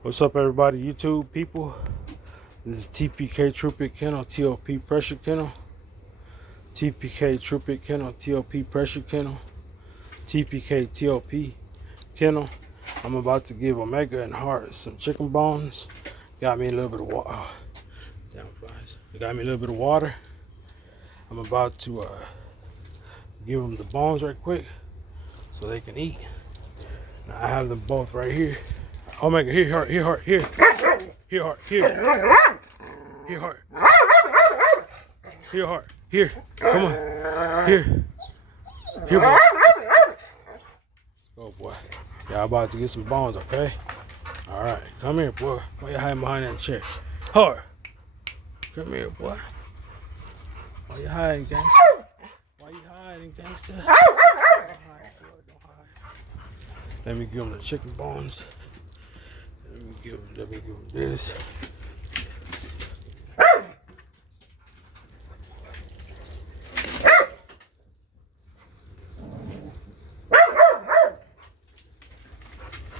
What's up, everybody, YouTube people? This is TPK Trupit Kennel, TOP Pressure Kennel. TPK Trupit Kennel, TOP Pressure Kennel. TPK TOP Kennel. I'm about to give Omega and Heart some chicken bones. Got me a little bit of water. Got me a little bit of water. I'm about to give them the bones right quick so they can eat. Now I have them both right here. Omega, here, Heart, here, Heart, here. Here, Heart, here. Here, Heart. Here, Heart, here. Come on. Here. Here, boy. Oh, boy. Y'all about to get some bones, okay? All right. Come here, boy. Why you hiding behind that chair? Heart. Come here, boy. Why you hiding, gangster? Why you hiding, gangster? Don't hide, boy. Don't hide. Let me give him the chicken bones. Let me give him this. Here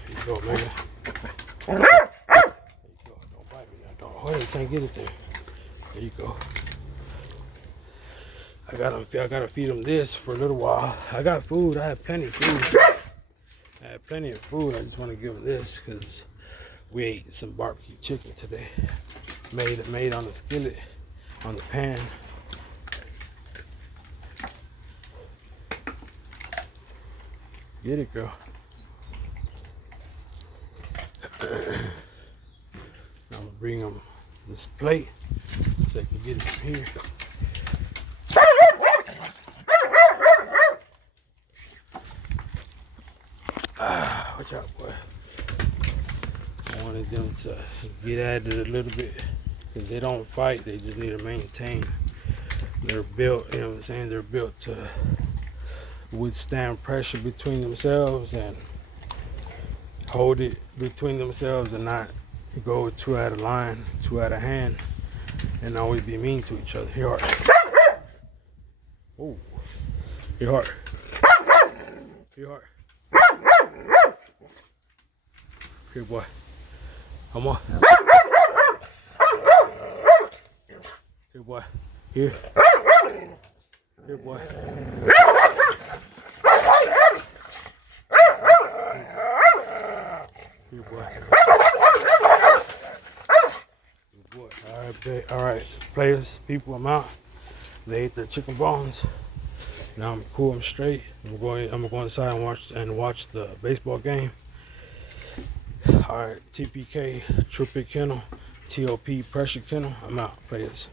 you go, man. There you go. Don't bite me now. Don't. Oh, you can't get it there. There you go. I gotta feed him this for a little while. I got food. I have plenty of food. I just want to give him this because we ate some barbecue chicken today. Made on the skillet, on the pan. Get it, girl. I'm gonna bring them this plate so they can get it from here. Watch out, boy. I wanted them to get at it a little bit because they don't fight, they just need to maintain. They're built, you know what I'm saying? They're built to withstand pressure between themselves and hold it between themselves and not go too out of line, too out of hand, and always be mean to each other. Here, Heart. Oh, here, Heart. Here, Heart. Here, boy. Come on. Here, boy. Here. Here, boy. Here, boy. Good boy. All right, players, people, I'm out. They ate their chicken bones. Now I'm cool. I'm straight. I'm going inside and watch the baseball game. All right, TPK Trupit Kennel, TOP Pressure Kennel. I'm out, players.